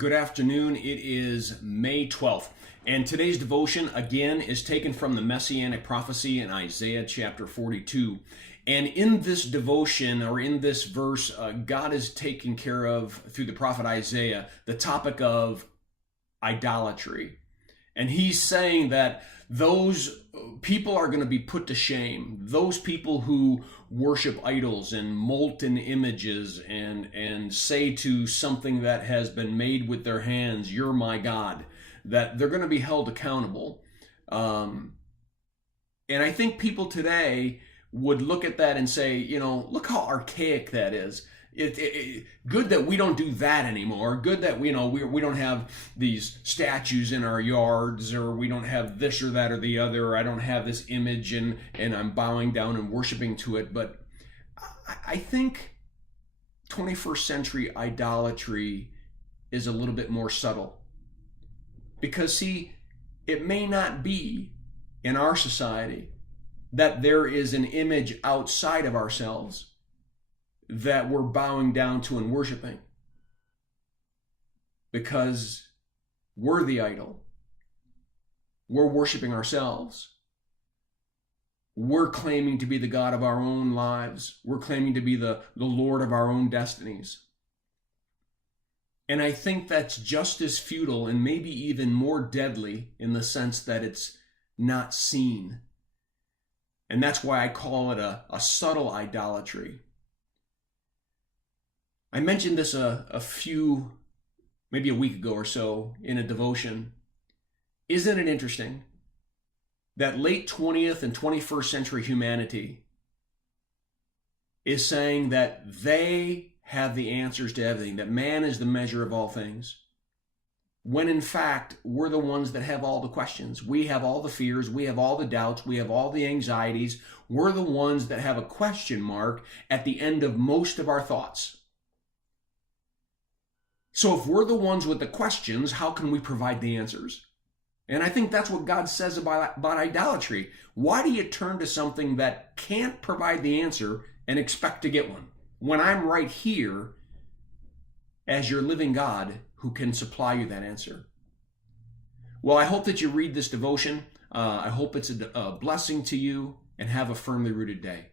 Good afternoon. It is May 12th. And today's devotion, again, is taken from the Messianic prophecy in Isaiah chapter 42. And in this devotion, or in this verse, God is taking care of, through the prophet Isaiah, the topic of idolatry. And he's saying that those people are going to be put to shame. Those people who worship idols and molten images and say to something that has been made with their hands, "You're my God," that they're going to be held accountable. And I think people today would look at that and say, look how archaic that is. Good that we don't do that anymore. Good that we don't have these statues in our yards, or we don't have this or that or the other. Or I don't have this image and I'm bowing down and worshiping to it. But I think 21st century idolatry is a little bit more subtle. Because see, it may not be in our society that there is an image outside of ourselves that we're bowing down to and worshiping, because we're the idol. We're worshiping ourselves. We're claiming to be the God of our own lives. We're claiming to be the Lord of our own destinies. And I think that's just as futile and maybe even more deadly in the sense that it's not seen. And that's why I call it a subtle idolatry. I mentioned this maybe a week ago or so in a devotion. Isn't it interesting that late 20th and 21st century humanity is saying that they have the answers to everything, that man is the measure of all things, when in fact we're the ones that have all the questions. We have all the fears, we have all the doubts, we have all the anxieties. We're the ones that have a question mark at the end of most of our thoughts. So if we're the ones with the questions, how can we provide the answers? And I think that's what God says about idolatry. Why do you turn to something that can't provide the answer and expect to get one, when I'm right here as your living God who can supply you that answer? Well, I hope that you read this devotion. I hope it's a blessing to you, and have a firmly rooted day.